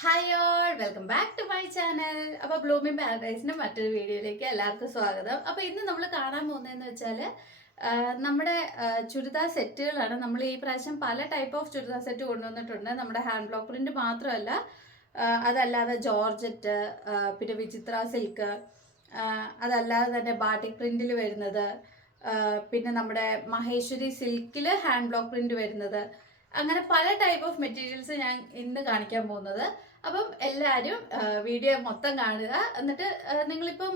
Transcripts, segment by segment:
Hi all, welcome back to my channel. അപ്പോൾ blooming പാരഡൈസിന്റെ മറ്റൊരു വീഡിയോയിലേക്ക് എല്ലാവർക്കും സ്വാഗതം. അപ്പോൾ ഇന്ന് നമ്മൾ കാണാൻ പോകുന്നതെന്ന് വെച്ചാൽ നമ്മുടെ ചുരിദാർ സെറ്റുകളാണ്. നമ്മൾ ഈ പ്രാവശ്യം പല ടൈപ്പ് ഓഫ് ചുരിദാർ സെറ്റ് കൊണ്ടുവന്നിട്ടുണ്ട്. നമ്മുടെ ഹാൻഡ് ബ്ലോക്ക് പ്രിന്റ് മാത്രമല്ല, അതല്ലാതെ ജോർജറ്റ്, പിന്നെ വിചിത്ര സിൽക്ക്, അതല്ലാതെ തന്നെ ബാട്ടിക് പ്രിന്റിൽ വരുന്നത്, പിന്നെ നമ്മുടെ മഹേശ്വരി സിൽക്കിൽ ഹാൻഡ് ബ്ലോക്ക് പ്രിന്റ് വരുന്നത്, അങ്ങനെ പല ടൈപ്പ് ഓഫ് മെറ്റീരിയൽസ് ഞാൻ ഇന്ന് കാണിക്കാൻ പോകുന്നത്. അപ്പം എല്ലാവരും വീഡിയോ മൊത്തം കാണുക. എന്നിട്ട് നിങ്ങളിപ്പം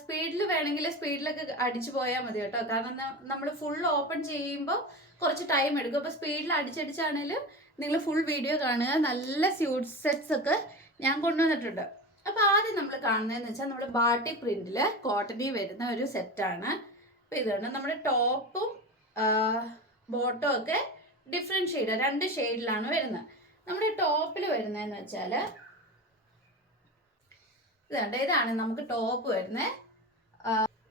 സ്പീഡിൽ വേണമെങ്കിൽ സ്പീഡിലൊക്കെ അടിച്ചു പോയാൽ മതി കേട്ടോ. കാരണം നമ്മൾ ഫുൾ ഓപ്പൺ ചെയ്യുമ്പോൾ കുറച്ച് ടൈം എടുക്കും. അപ്പോൾ സ്പീഡിൽ അടിച്ചടിച്ചാണെങ്കിലും നിങ്ങൾ ഫുൾ വീഡിയോ കാണുക. നല്ല സ്യൂട്ട് സെറ്റ്സ് ഒക്കെ ഞാൻ കൊണ്ടുവന്നിട്ടുണ്ട്. അപ്പോൾ ആദ്യം നമ്മൾ കാണുന്നതെന്ന് വെച്ചാൽ നമ്മൾ ബാട്ടിക് പ്രിന്റിൽ കോട്ടണിൽ വരുന്ന ഒരു സെറ്റാണ്. അപ്പോൾ ഇതാണ് നമ്മുടെ ടോപ്പും ബോട്ടവും ഒക്കെ ഡിഫറെൻറ്റ് ഷെയ്ഡ്, 2 ഷെയ്ഡിലാണ് വരുന്നത്. നമ്മുടെ ടോപ്പിൽ വരുന്നതെന്ന് വെച്ചാൽ ഇതാണ് നമുക്ക് ടോപ്പ് വരുന്നത്.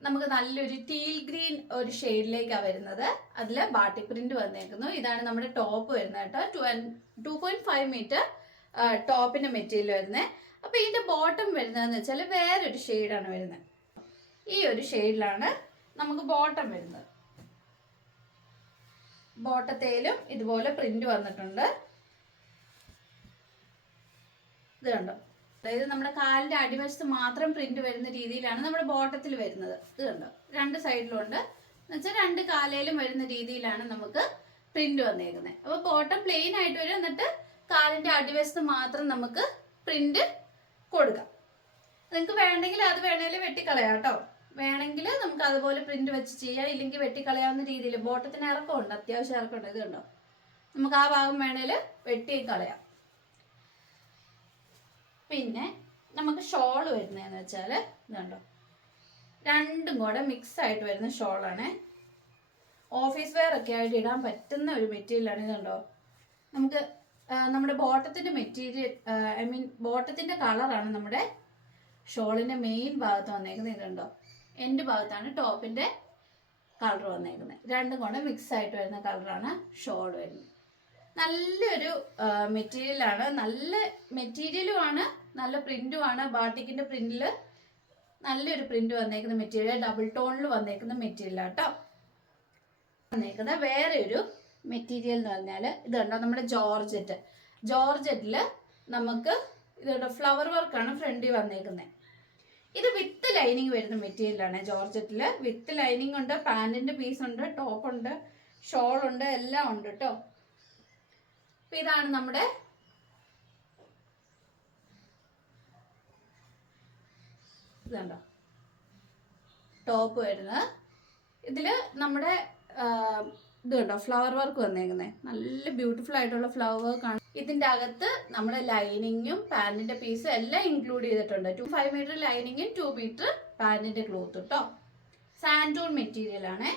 നമുക്ക് നല്ലൊരു ടീൽ ഗ്രീൻ ഒരു ഷെയ്ഡിലേക്കാണ് വരുന്നത്. അതിൽ ബാട്ടിക് പ്രിന്റ് വന്നേക്കുന്നു. ഇതാണ് നമ്മുടെ ടോപ്പ് വരുന്നത് കേട്ടോ. 2.5 മീറ്റർ ടോപ്പിന്റെ മെറ്റീരിയൽ വരുന്നത്. അപ്പൊ ഇതിന്റെ ബോട്ടം വരുന്നതെന്ന് വെച്ചാൽ വേറൊരു ഷെയ്ഡാണ് വരുന്നത്. ഈ ഒരു ഷെയ്ഡിലാണ് നമുക്ക് ബോട്ടം വരുന്നത്. ബോട്ടത്തേലും ഇതുപോലെ പ്രിന്റ് വന്നിട്ടുണ്ട്. ഇത് കണ്ടോ, അതായത് നമ്മുടെ കാലിന്റെ അടിവശത്ത് മാത്രം പ്രിന്റ് വരുന്ന രീതിയിലാണ് നമ്മുടെ ബോട്ടത്തിൽ വരുന്നത്. ഇത് കണ്ടോ, 2 സൈഡിലുണ്ട് എന്നുവെച്ചാൽ 2 കാലയിലും വരുന്ന രീതിയിലാണ് നമുക്ക് പ്രിന്റ് വന്നേക്കുന്നത്. അപ്പോൾ ബോട്ടം പ്ലെയിൻ ആയിട്ട് വരും. എന്നിട്ട് കാലിന്റെ അടിവശത്ത് മാത്രം നമുക്ക് പ്രിന്റ് കൊടുക്കാം. നിങ്ങൾക്ക് വേണമെങ്കിൽ അത് വേണമെങ്കിൽ വെട്ടിക്കളയാം കേട്ടോ. വേണമെങ്കിൽ നമുക്ക് അതുപോലെ പ്രിന്റ് വെച്ച് ചെയ്യാം, ഇല്ലെങ്കിൽ വെട്ടിക്കളയാവുന്ന രീതിയിൽ. ബോട്ടത്തിന് ഇറക്കമുണ്ട്, അത്യാവശ്യം ഇറക്കമുണ്ട്. ഇത് കണ്ടോ, നമുക്ക് ആ ഭാഗം വേണേൽ വെട്ടി കളയാം. പിന്നെ നമുക്ക് ഷോള് വരുന്നതെന്ന് വെച്ചാൽ ഇതുണ്ടോ, രണ്ടും കൂടെ മിക്സ് ആയിട്ട് വരുന്ന ഷോളാണ്. ഓഫീസ് വെയർ ഒക്കെ ആയിട്ട് ഇടാൻ പറ്റുന്ന ഒരു മെറ്റീരിയലാണ്. ഇതുണ്ടോ, നമുക്ക് നമ്മുടെ ബോട്ടത്തിന്റെ മെറ്റീരിയൽ, ബോട്ടത്തിന്റെ കളറാണ് നമ്മുടെ ഷോളിന്റെ മെയിൻ ഭാഗത്ത് വന്നേക്കുന്നത്. ഇതുണ്ടോ, എൻഡ് ഭാഗത്താണ് ടോപ്പിന്റെ കളർ വന്നേക്കുന്നത്. രണ്ടും കൂടെ മിക്സ് ആയിട്ട് വരുന്ന കളറാണ് ഷോൾ വരുന്നത്. നല്ലൊരു മെറ്റീരിയലാണ്, നല്ല മെറ്റീരിയലുമാണ്, നല്ല പ്രിന്റുമാണ്. ബാട്ടിക്കിന്റെ പ്രിന്റിൽ നല്ലൊരു പ്രിന്റ് വന്നേക്കുന്ന മെറ്റീരിയൽ, ഡബിൾ ടോണിൽ വന്നേക്കുന്ന മെറ്റീരിയൽ ആട്ടോ. വന്നേക്കുന്ന വേറെ ഒരു മെറ്റീരിയൽ എന്ന് പറഞ്ഞാൽ ഇതുണ്ടോ, നമ്മുടെ ജോർജറ്റിൽ നമുക്ക് ഇതുണ്ടോ ഫ്ലവർ വർക്കാണ് ഫ്രണ്ടിൽ വന്നേക്കുന്നത്. ഇത് വിത്ത് ലൈനിങ് വരുന്ന മെറ്റീരിയലാണ്. ജോർജറ്റിൽ വിത്ത് ലൈനിങ് ഉണ്ട്, പാന്റിന്റെ പീസ് ഉണ്ട്, ടോപ്പ് ഉണ്ട്, ഷോൾ ഉണ്ട്, എല്ലാം ഉണ്ട് കേട്ടോ. അപ്പൊ ഇതാണ് നമ്മുടെ ഇതുണ്ടോ ടോപ്പ് വരുന്നത്. ഇതില് നമ്മുടെ ഇത് കണ്ടോ ഫ്ലവർ വർക്ക് വന്നേക്കുന്നത്. നല്ല ബ്യൂട്ടിഫുൾ ആയിട്ടുള്ള ഫ്ലവർ വർക്കാണ്. ഇതിന്റെ അകത്ത് നമ്മുടെ ലൈനിങ്ങും പാന്റിന്റെ പീസും എല്ലാം ഇൻക്ലൂഡ് ചെയ്തിട്ടുണ്ട്. 5 മീറ്റർ ലൈനിങ്ങും 2 മീറ്റർ പാന്റിന്റെ ക്ലോത്ത് കേട്ടോ. സാൻഡൂൺ മെറ്റീരിയൽ ആണ്.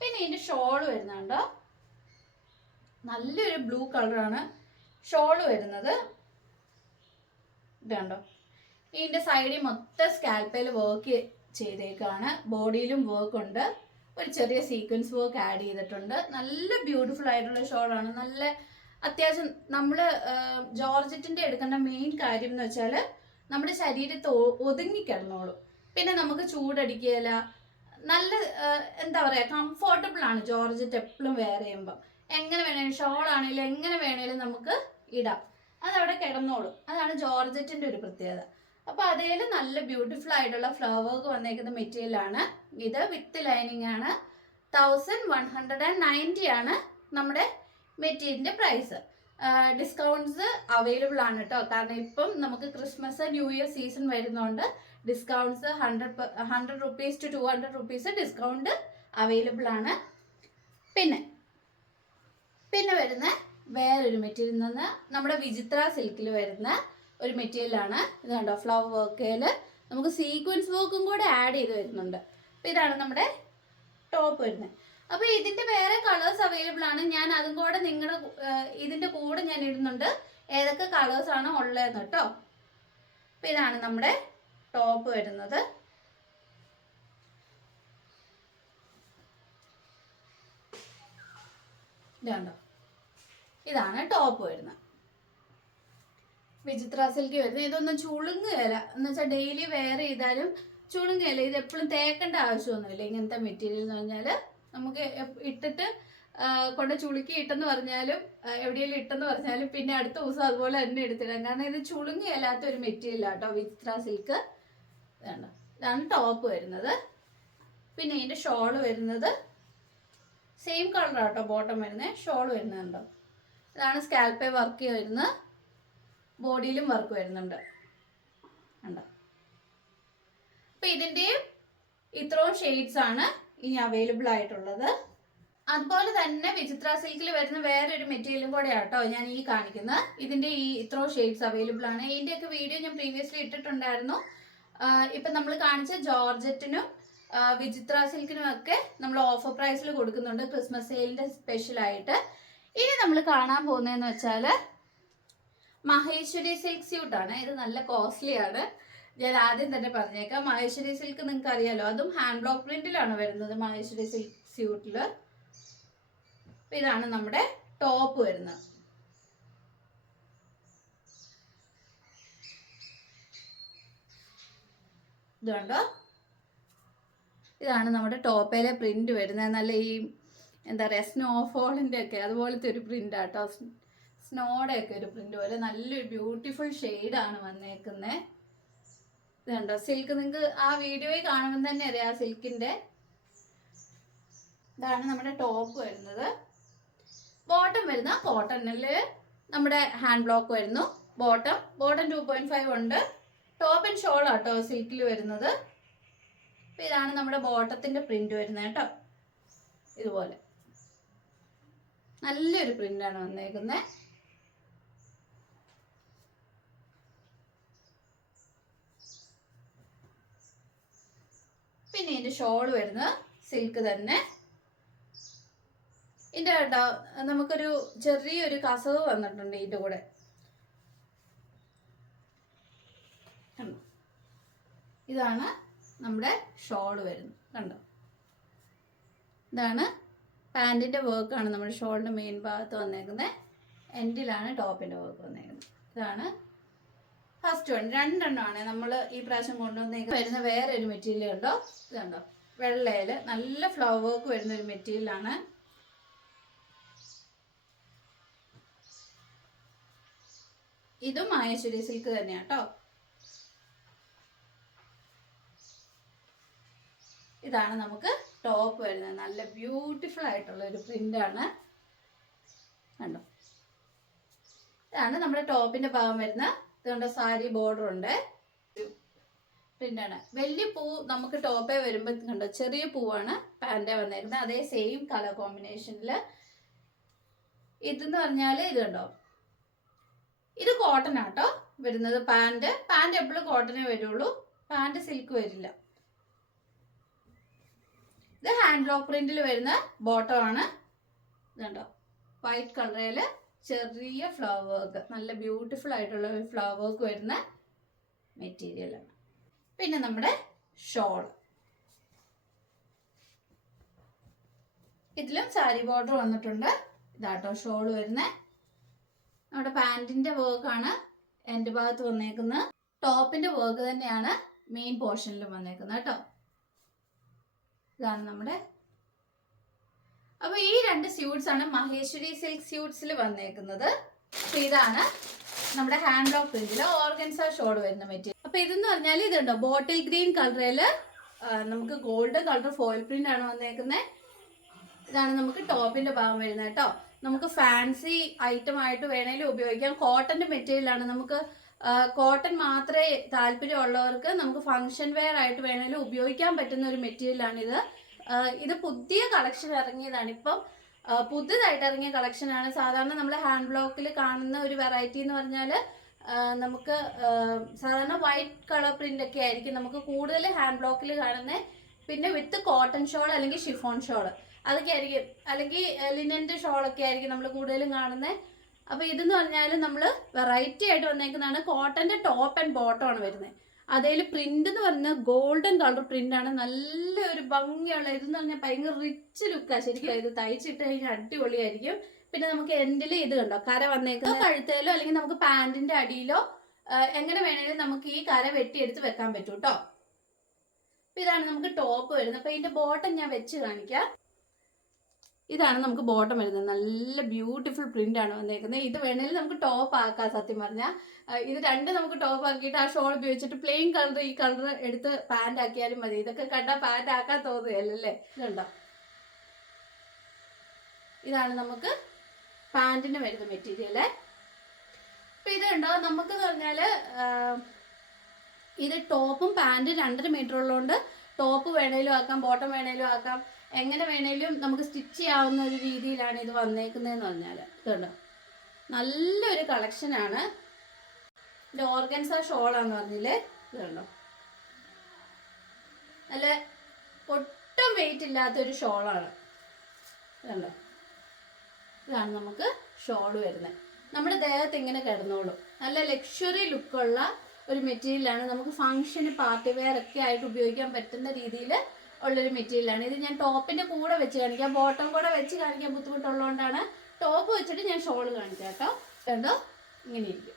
പിന്നെ ഇതിന്റെ ഷോള് വരുന്നുണ്ടോ, നല്ലൊരു ബ്ലൂ കളറാണ് ഷോള് വരുന്നത്. ഇതുണ്ടോ, ഇതിന്റെ സൈഡിൽ മൊത്തം സ്കാൽപ്പയിൽ വർക്ക് ചെയ്തേക്കാണ്. ബോഡിയിലും വർക്ക് ഉണ്ട്, ഒരു ചെറിയ സീക്വൻസ് വർക്ക് ആഡ് ചെയ്തിട്ടുണ്ട്. നല്ല ബ്യൂട്ടിഫുൾ ആയിട്ടുള്ള ഷോളാണ്. നല്ല അത്യാവശ്യം നമ്മൾ ജോർജറ്റിന്റെ എടുക്കേണ്ട മെയിൻ കാര്യം എന്ന് വെച്ചാൽ നമ്മുടെ ശരീരത്തെ ഒതുങ്ങിക്കിടന്നോളും. പിന്നെ നമുക്ക് ചൂടടിക്കുകയില്ല. നല്ല എന്താ പറയാ, കംഫോർട്ടബിൾ ആണ് ജോർജറ്റ് എപ്പോഴും വെയർ ചെയ്യുമ്പോൾ. എങ്ങനെ വേണേലും ഷോൾ ആണെങ്കിലും എങ്ങനെ വേണേലും നമുക്ക് ഇടാം, അതവിടെ കിടന്നോളും. അതാണ് ജോർജറ്റിന്റെ ഒരു പ്രത്യേകത. അപ്പൊ അതേല് നല്ല ബ്യൂട്ടിഫുൾ ആയിട്ടുള്ള ഫ്ലവർ വർക്ക് വന്നേക്കുന്ന മെറ്റീരിയൽ ആണ് ഇത്. വിത്ത് ലൈനിങ് ആണ്. 1190 ആണ് നമ്മുടെ മെറ്റീരിയലിന്റെ പ്രൈസ്. ഡിസ്കൗണ്ട്സ് അവൈലബിൾ ആണ് കേട്ടോ. കാരണം ഇപ്പം നമുക്ക് ക്രിസ്മസ് ന്യൂ ഇയർ സീസൺ വരുന്നതുകൊണ്ട് discounts 100 rupees to 200 rupees discount available ആണ്. പിന്നെ വരുന്ന വേറൊരു മെറ്റീരിയൽ നിന്ന് നമ്മുടെ വിചിത്ര സിൽക്കിൽ വരുന്ന ഒരു മെറ്റീരിയലാണ്. ഇത് കണ്ടോ, ഫ്ലവർ വർക്കിൽ നമുക്ക് സീക്വൻസ് വർക്കും കൂടെ ആഡ് ചെയ്ത് വരുന്നുണ്ട്. അപ്പോൾ ഇതാണ് നമ്മുടെ ടോപ്പ് വരുന്നത്. അപ്പോൾ ഇതിന്റെ വേറെ കളേഴ്സ് അവൈലബിൾ ആണ്. ഞാൻ അതും കൂടെ നിങ്ങളുടെ ഇതിന്റെ കൂടെ ഞാൻ ഇടുന്നുണ്ട്, ഏതൊക്കെ കളേഴ്സ് ആണ് ഉള്ളതെന്ന് കേട്ടോ. അപ്പോൾ ഇതാണ് നമ്മുടെ ടോപ്പ് വരുന്നത്. ഇതുണ്ടോ, ഇതാണ് ടോപ്പ് വരുന്നത്. വിചിത്ര സിൽക്ക് വരുന്നത്. ഇതൊന്നും ചുളുങ്ങുകയില്ല എന്ന് വെച്ചാൽ ഡെയിലി വെയർ ചെയ്താലും ചുളുങ്ങുകയില്ല. ഇത് എപ്പോഴും തേക്കേണ്ട ആവശ്യമൊന്നുമില്ല. ഇങ്ങനത്തെ മെറ്റീരിയൽ എന്ന് പറഞ്ഞാൽ നമുക്ക് ഇട്ടിട്ട് കൊണ്ട് ചുളുക്കി ഇട്ടെന്ന് പറഞ്ഞാലും എവിടെയെങ്കിലും ഇട്ടെന്ന് പറഞ്ഞാലും പിന്നെ അടുത്ത ദിവസം അതുപോലെ തന്നെ എടുത്തിടാം. കാരണം ഇത് ചുളുങ്ങിയല്ലാത്ത ഒരു മെറ്റീരിയൽ ആട്ടോ വിചിത്ര സിൽക്ക്. വേണ്ട, ഇതാണ് ടോപ്പ് വരുന്നത്. പിന്നെ ഇതിൻ്റെ ഷോള് വരുന്നത് സെയിം കളറാട്ടോ ബോട്ടം വരുന്നത്. ഷോൾ വരുന്നുണ്ടോ, ഇതാണ് സ്കാൽപ്പേ വർക്ക് വരുന്നത്. ബോഡിയിലും വർക്ക് വരുന്നുണ്ട് ഉണ്ടോ. അപ്പം ഇതിൻ്റെയും ഇത്രയും ഷെയ്ഡ്സ് ആണ് ഇനി അവൈലബിൾ ആയിട്ടുള്ളത്. അതുപോലെ തന്നെ വിചിത്ര സിൽക്കിൽ വരുന്ന വേറൊരു മെറ്റീരിയലും കൂടെ ആട്ടോ ഞാൻ ഈ കാണിക്കുന്നത്. ഇതിൻ്റെ ഈ ഇത്രയും ഷെയ്ഡ്സ് അവൈലബിൾ ആണ്. ഇതിൻ്റെയൊക്കെ വീഡിയോ ഞാൻ പ്രീവിയസ്ലി ഇട്ടിട്ടുണ്ടായിരുന്നു. ഇപ്പം നമ്മൾ കാണിച്ച ജോർജറ്റിനും വിചിത്ര സിൽക്കിനും ഒക്കെ നമ്മൾ ഓഫർ പ്രൈസിൽ കൊടുക്കുന്നുണ്ട് ക്രിസ്മസ് സെയിലിൻ്റെ സ്പെഷ്യലായിട്ട്. ഇനി നമ്മൾ കാണാൻ പോകുന്നതെന്ന് വെച്ചാൽ മഹേശ്വരി സിൽക്ക് സ്യൂട്ടാണ്. ഇത് നല്ല കോസ്റ്റ്ലി ആണ്, ഞാൻ ആദ്യം തന്നെ പറഞ്ഞേക്കാം. മഹേശ്വരി സിൽക്ക് നിങ്ങൾക്ക് അറിയാലോ, അതും ഹാൻഡ് ബ്ലോക്ക് പ്രിന്റിലാണ് വരുന്നത് മഹേശ്വരി സിൽക്ക് സ്യൂട്ടിൽ. ഇതാണ് നമ്മുടെ ടോപ്പ് വരുന്നത്. ഇതുണ്ടോ, ഇതാണ് നമ്മുടെ ടോപ്പിലെ പ്രിന്റ് വരുന്നത്. നല്ല ഈ എന്താ പറയുക സ്നോഫോളിൻ്റെ ഒക്കെ അതുപോലത്തെ ഒരു പ്രിന്റ് ആട്ടോ. സ്നോയുടെ ഒക്കെ ഒരു പ്രിന്റ് പോലെ നല്ലൊരു ബ്യൂട്ടിഫുൾ ഷെയ്ഡാണ് വന്നേക്കുന്നത്. ഇതുണ്ടോ സിൽക്ക്, നിങ്ങൾക്ക് ആ വീഡിയോയിൽ കാണുമ്പോൾ തന്നെ അറിയാം ആ സിൽക്കിൻ്റെ. ഇതാണ് നമ്മുടെ ടോപ്പ് വരുന്നത്. ബോട്ടം വരുന്ന കോട്ടണിൽ നമ്മുടെ ഹാൻഡ് ബ്ലോക്ക് വരുന്നു. ബോട്ടം 2.5 ഉണ്ട്. ടോപ്പ് ആൻഡ് ഷോൾ ആട്ടോ സിൽക്കിൽ വരുന്നത്. അപ്പം ഇതാണ് നമ്മുടെ ബോട്ടത്തിൻ്റെ പ്രിന്റ് വരുന്നത് കേട്ടോ. ഇതുപോലെ നല്ലൊരു പ്രിന്റാണ് വന്നേക്കുന്നത്. പിന്നെ ഇതിൻ്റെ ഷോൾ വരുന്നത് സിൽക്ക് തന്നെ. ഇതിൻ്റെ കേട്ടോ നമുക്കൊരു ചെറിയൊരു കസവ് വന്നിട്ടുണ്ട് ഇതിൻ്റെ കൂടെ. ഇതാണ് നമ്മുടെ ഷോൾ വരുന്നത് കണ്ടോ. ഇതാണ് പാൻറ്റിൻ്റെ വർക്കാണ് നമ്മുടെ ഷോളിൻ്റെ മെയിൻ ഭാഗത്ത് വന്നേക്കുന്നത്. എൻഡിലാണ് ടോപ്പിൻ്റെ വർക്ക് വന്നേക്കുന്നത്. ഇതാണ് ഫസ്റ്റ് വൺ. രണ്ടെണ്ണമാണ് നമ്മൾ ഈ പ്രാവശ്യം കൊണ്ടുവന്നേക്കുന്നത്. വരുന്ന വേറെ ഒരു മെറ്റീരിയൽ ഉണ്ടോ, ഇതുണ്ടോ വെള്ളയിൽ നല്ല ഫ്ലവർ വർക്ക് വരുന്ന ഒരു മെറ്റീരിയലാണ്. ഇതും മഹേശ്വരി സിൽക്ക് തന്നെയാണ് കേട്ടോ. ഇതാണ് നമുക്ക് ടോപ്പ് വരുന്നത്. നല്ല ബ്യൂട്ടിഫുൾ ആയിട്ടുള്ള ഒരു പ്രിന്റാണ് കണ്ടോ. ഇതാണ് നമ്മുടെ ടോപ്പിന്റെ ഭാഗം വരുന്ന. ഇതുകൊണ്ട് സാരി ബോർഡർ ഉണ്ട്. പ്രിന്റാണ്. വലിയ പൂ നമുക്ക് ടോപ്പേ വരുമ്പോൾ കണ്ടോ ചെറിയ പൂവാണ് പാൻറ്റേ വന്നേക്കുന്നത്. അതേ സെയിം കളർ കോമ്പിനേഷനിൽ. ഇതെന്ന് പറഞ്ഞാൽ ഇത് കണ്ടോ, ഇത് കോട്ടൺ ആട്ടോ വരുന്നത്. പാൻറ് എപ്പോഴും കോട്ടണേ വരുള്ളൂ, പാൻറ് സിൽക്ക് വരില്ല. ഇത് ഹാൻഡ് ബ്ലോക്ക് പ്രിന്റിൽ വരുന്ന ബോട്ടം ആണ്. ഇതുണ്ടോ വൈറ്റ് കളറിൽ ചെറിയ ഫ്ലവർ വർക്ക്, നല്ല ബ്യൂട്ടിഫുൾ ആയിട്ടുള്ള ഒരു ഫ്ലവർ വർക്ക് വരുന്ന മെറ്റീരിയലാണ്. പിന്നെ നമ്മുടെ ഷോൾ, ഇതിലും സാരി ബോർഡർ വന്നിട്ടുണ്ട്. ഇതാട്ടോ ഷോൾ വരുന്നത്. നമ്മുടെ പാൻറ്റിന്റെ വർക്കാണ് എൻ്റെ ഭാഗത്ത് വന്നേക്കുന്നത്. ടോപ്പിന്റെ വർക്ക് തന്നെയാണ് മെയിൻ പോർഷനിലും വന്നേക്കുന്നത് കേട്ടോ. ഇതാണ് നമ്മുടെ. അപ്പൊ ഈ രണ്ട് സ്യൂട്ട്സ് ആണ് മഹേശ്വരി സിൽക്ക് സ്യൂട്ട്സിൽ വന്നേക്കുന്നത്. അപ്പൊ ഇതാണ് നമ്മുടെ ഹാൻഡ് ബ്ലോക്ക് പ്രിന്റില് ഓർഗൻസ ഷോൾ വരുന്ന മെറ്റീരിയൽ. അപ്പൊ ഇതെന്ന് പറഞ്ഞാൽ ഇതുണ്ടോ ബോട്ടിൽ ഗ്രീൻ കളറില് നമുക്ക് ഗോൾഡ് കളർ ഫോയിൽ പ്രിന്റ് ആണ് വന്നേക്കുന്നത്. ഇതാണ് നമുക്ക് ടോപ്പിന്റെ ഭാഗം വരുന്നത് കേട്ടോ. നമുക്ക് ഫാൻസി ഐറ്റം ആയിട്ട് വേണേലും ഉപയോഗിക്കാം. കോട്ടന്റെ മെറ്റീരിയൽ ആണ്. നമുക്ക് കോട്ടൺ മാത്രമേ താല്പര്യമുള്ളവർക്ക് നമുക്ക് ഫംഗ്ഷൻ വെയർ ആയിട്ട് വേണേലും ഉപയോഗിക്കാൻ പറ്റുന്ന ഒരു മെറ്റീരിയലാണ് ഇത്. ഇത് പുതിയ കളക്ഷൻ ഇറങ്ങിയതാണ്. ഇപ്പം പുതുതായിട്ട് ഇറങ്ങിയ കളക്ഷനാണ്. സാധാരണ നമ്മൾ ഹാൻഡ് ബ്ലോക്കിൽ കാണുന്ന ഒരു വെറൈറ്റി എന്ന് പറഞ്ഞാൽ നമുക്ക് സാധാരണ വൈറ്റ് കളർ പ്രിന്റ് ഒക്കെ ആയിരിക്കും നമുക്ക് കൂടുതൽ ഹാൻഡ് ബ്ലോക്കിൽ കാണുന്നത്. പിന്നെ വിത്ത് കോട്ടൺ ഷോൾ അല്ലെങ്കിൽ ഷിഫോൺ ഷോൾ അതൊക്കെ ആയിരിക്കും, അല്ലെങ്കിൽ ലിനൻ്റെ ഷോളൊക്കെ ആയിരിക്കും നമ്മൾ കൂടുതലും കാണുന്നത്. അപ്പോൾ ഇതെന്ന് പറഞ്ഞാൽ നമ്മൾ വെറൈറ്റി ആയിട്ട് വന്നേക്കുന്നതാണ്. കോട്ടൻ്റെ ടോപ്പ് ആൻഡ് ബോട്ടം ആണ് വരുന്നത്. അതേൽ പ്രിന്റ് എന്ന് പറഞ്ഞാൽ ഗോൾഡൻ കളർ പ്രിന്റ് ആണ്. നല്ലൊരു ഭംഗിയുള്ള ഇതെന്ന് പറഞ്ഞാൽ ഭയങ്കര റിച്ച് ലുക്കാണ് ശരിക്കും. ഇത് തയ്ച്ചിട്ട് കഴിഞ്ഞാൽ അടിപൊളിയായിരിക്കും. പിന്നെ നമുക്ക് എൻഡിൽ ഇത് കണ്ടോ കര വന്നേക്കുന്നത് കഴുത്തേലോ അല്ലെങ്കിൽ നമുക്ക് പാൻറ്റിന്റെ അടിയിലോ എങ്ങനെ വേണേലും നമുക്ക് ഈ കര വെട്ടിയെടുത്ത് വെക്കാൻ പറ്റും കേട്ടോ. അപ്പൊ ഇതാണ് നമുക്ക് ടോപ്പ് വരുന്നത്. അപ്പൊ ഇതിന്റെ ബോട്ടം ഞാൻ വെച്ച് കാണിക്കാം. ഇതാണ് നമുക്ക് ബോട്ടം വരുന്നത്. നല്ല ബ്യൂട്ടിഫുൾ പ്രിന്റ് ആണ് വന്നേക്കുന്നത്. ഇത് വേണമെങ്കിൽ നമുക്ക് ടോപ്പ് ആക്കാം. സത്യം പറഞ്ഞാൽ ഇത് രണ്ട് നമുക്ക് ടോപ്പ് ആക്കിയിട്ട് ആ ഷോൾ ഉപയോഗിച്ചിട്ട് പ്ലെയിൻ കളർ ഈ കളർ എടുത്ത് പാന്റ് ആക്കിയാലും മതി. ഇതൊക്കെ കണ്ടാൽ പാന്റ് ആക്കാൻ തോന്നുകയല്ലേ. ഇതുണ്ടോ, ഇതാണ് നമുക്ക് പാന്റിന് വരുന്ന മെറ്റീരിയല്. അപ്പൊ ഇത് കണ്ടോ, നമുക്ക് പറഞ്ഞാല് ഇത് ടോപ്പും പാന്റ് 2.5 മീറ്റർ ഉള്ളതുകൊണ്ട് ടോപ്പ് വേണേലും ആക്കാം, ബോട്ടം വേണേലും ആക്കാം, എങ്ങനെ വേണേലും നമുക്ക് സ്റ്റിച്ച് ചെയ്യാവുന്ന ഒരു രീതിയിലാണ് ഇത് വന്നേക്കുന്നതെന്ന് പറഞ്ഞാൽ. ഇതുണ്ടോ, നല്ലൊരു കളക്ഷനാണ്. ഇത് ഓർഗൻസ ഷോളാന്ന് പറഞ്ഞില്ലേ. ഇതുണ്ടോ, നല്ല ഒട്ടും വെയിറ്റ് ഇല്ലാത്തൊരു ഷോളാണ്. ഇതുണ്ടോ, ഇതാണ് നമുക്ക് ഷോള് വരുന്നത്. നമ്മുടെ ദേഹത്ത് ഇങ്ങനെ കിടന്നോളും. നല്ല ലക്ഷറി ലുക്കുള്ള ഒരു മെറ്റീരിയലാണ്. നമുക്ക് ഫംഗ്ഷന് പാർട്ടി വെയർ ഒക്കെ ആയിട്ട് ഉപയോഗിക്കാൻ പറ്റുന്ന രീതിയിൽ ഉള്ളൊരു മെറ്റീരിയലാണ്. ഇത് ഞാൻ ടോപ്പിന്റെ കൂടെ വെച്ച് കാണിക്കാം. ബോട്ടം കൂടെ വെച്ച് കാണിക്കാൻ ബുദ്ധിമുട്ടുള്ളതുകൊണ്ടാണ് ടോപ്പ് വെച്ചിട്ട് ഞാൻ ഷോൾ കാണിക്കാം കേട്ടോ. കണ്ടോ, ഇങ്ങനെ ഇരിക്കും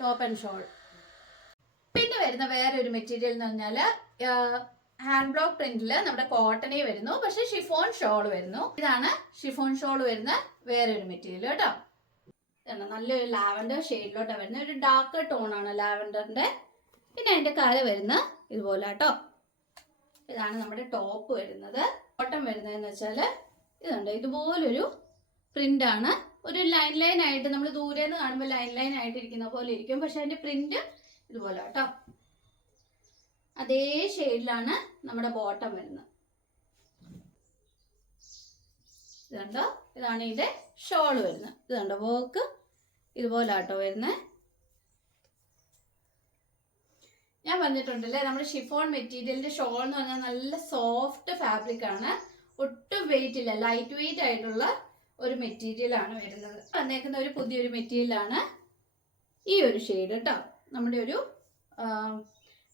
ടോപ്പ് ആൻഡ് ഷോൾ. പിന്നെ വരുന്ന വേറെ ഒരു മെറ്റീരിയൽ എന്ന് പറഞ്ഞാൽ ഹാൻഡ് ബ്ലോക്ക് പ്രിന്റില് നമ്മുടെ കോട്ടണേ വരുന്നു, പക്ഷെ ഷിഫോൺ ഷോൾ വരുന്നു. ഇതാണ് ഷിഫോൺ ഷോൾ വരുന്ന വേറെ ഒരു മെറ്റീരിയൽ കേട്ടോ. നല്ലൊരു ലാവൻഡർ ഷെയ്ഡിലോട്ടാണ് വരുന്നത്. ഒരു ഡാർക്ക് ടോണാണ് ലാവൻഡറിന്റെ. പിന്നെ അതിന്റെ കര വരുന്ന ഇതുപോലെ കേട്ടോ. ഇതാണ് നമ്മുടെ ടോപ്പ് വരുന്നത്. ബോട്ടം വരുന്നതെന്ന് വെച്ചാൽ ഇതുണ്ട്, ഇതുപോലൊരു പ്രിന്റ് ആണ്. ഒരു ലൈൻ ലൈൻ ആയിട്ട് നമ്മൾ ദൂരെ നിന്ന് കാണുമ്പോൾ ലൈൻ ലൈൻ ആയിട്ട് ഇരിക്കുന്ന പോലെ ഇരിക്കും, പക്ഷെ അതിന്റെ പ്രിന്റ് ഇതുപോലെ കേട്ടോ. അതേ ഷെയ്ഡിലാണ് നമ്മുടെ ബോട്ടം വരുന്നത്. ഇതുണ്ടോ, ഇതാണ് ഇതിന്റെ ഷോൾ വരുന്നത്. ഇതുണ്ടോ, വർക്ക് ഇതുപോലെ ആട്ടോ വരുന്നത്. ഞാൻ പറഞ്ഞിട്ടുണ്ടല്ലേ, നമ്മുടെ ഷിഫോൺ മെറ്റീരിയലിന്റെ ഷോൾ എന്ന് പറഞ്ഞാൽ നല്ല സോഫ്റ്റ് ഫാബ്രിക് ആണ്. ഒട്ടും വെയിറ്റ് ഇല്ല, ലൈറ്റ് വെയിറ്റ് ആയിട്ടുള്ള ഒരു മെറ്റീരിയൽ ആണ് വരുന്നത്. വന്നേക്കുന്ന ഒരു പുതിയൊരു മെറ്റീരിയലാണ് ഈ ഒരു ഷെയ്ഡ് കേട്ടോ. നമ്മുടെ ഒരു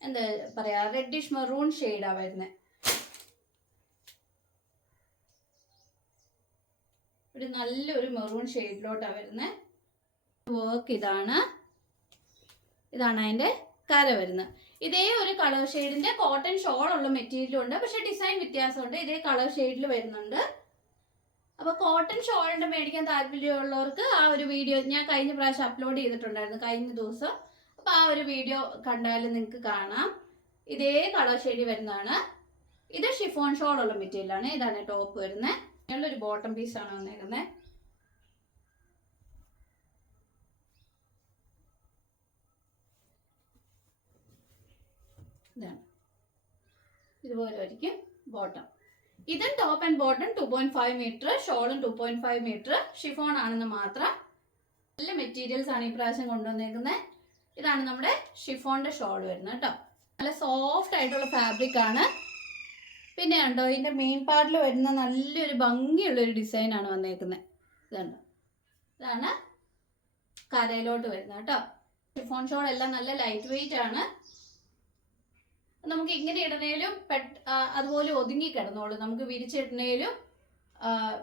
എന്താ പറയാ, റെഡിഷ് മെറൂൺ ഷെയ്ഡാണ് വരുന്നത്. ഒരു നല്ലൊരു മെറൂൺ ഷെയ്ഡിലോട്ടാണ് വരുന്നത്. വർക്ക് ഇതാണ് അതിന്റെ കര വരുന്നത്. ഇതേ ഒരു കളർ ഷെയ്ഡിന്റെ കോട്ടൺ ഷോൾ ഉള്ള മെറ്റീരിയലും ഉണ്ട്, പക്ഷെ ഡിസൈൻ വ്യത്യാസമുണ്ട്. ഇതേ കളർ ഷെയ്ഡിൽ വരുന്നുണ്ട്. അപ്പൊ കോട്ടൺ ഷോളിന്റെ മേടിക്കാൻ താല്പര്യമുള്ളവർക്ക് ആ ഒരു വീഡിയോ ഞാൻ കഴിഞ്ഞ പ്രാവശ്യം അപ്ലോഡ് ചെയ്തിട്ടുണ്ടായിരുന്നു, കഴിഞ്ഞ ദിവസം. അപ്പൊ ആ ഒരു വീഡിയോ കണ്ടാലും നിങ്ങൾക്ക് കാണാം. ഇതേ കളർ ഷെയ്ഡിൽ വരുന്നതാണ്. ഇത് ഷിഫോൺ ഷോൾ ഉള്ള മെറ്റീരിയലാണ്. ഇതാണ് ടോപ്പ് വരുന്നത്. നല്ലൊരു ബോട്ടം പീസാണ് വന്നേക്കുന്നത്. ഇതാണ്, ഇതുപോലെ ആയിരിക്കും ബോട്ടം. ഇതും ടോപ്പ് ആൻഡ് ബോട്ടം 2.5 മീറ്റർ, ഷോളും 2.5 മീറ്റർ. ഷിഫോൺ ആണെന്ന് മാത്രം. നല്ല മെറ്റീരിയൽസ് ആണ് ഈ പ്രാവശ്യം കൊണ്ടുവന്നേക്കുന്നത്. ഇതാണ് നമ്മുടെ ഷിഫോണിന്റെ ഷോൾ വരുന്നത് കേട്ടോ. നല്ല സോഫ്റ്റ് ആയിട്ടുള്ള ഫാബ്രിക് ആണ്. പിന്നെ കണ്ടോ, ഇതിന്റെ മെയിൻ പാർട്ടിൽ വരുന്ന നല്ലൊരു ഭംഗിയുള്ള ഒരു ഡിസൈൻ ആണ് വന്നേക്കുന്നത്. ഇതുണ്ടോ, ഇതാണ് കരയിലോട്ട് വരുന്നത് കേട്ടോ. ഷിഫോൺ ഷോൾ എല്ലാം നല്ല ലൈറ്റ് വെയിറ്റ് ആണ്. നമുക്ക് ഇങ്ങനെ ഇടണേലും അതുപോലെ ഒതുങ്ങി കിടന്നോളൂ. നമുക്ക് വിരിച്ചിടണേലും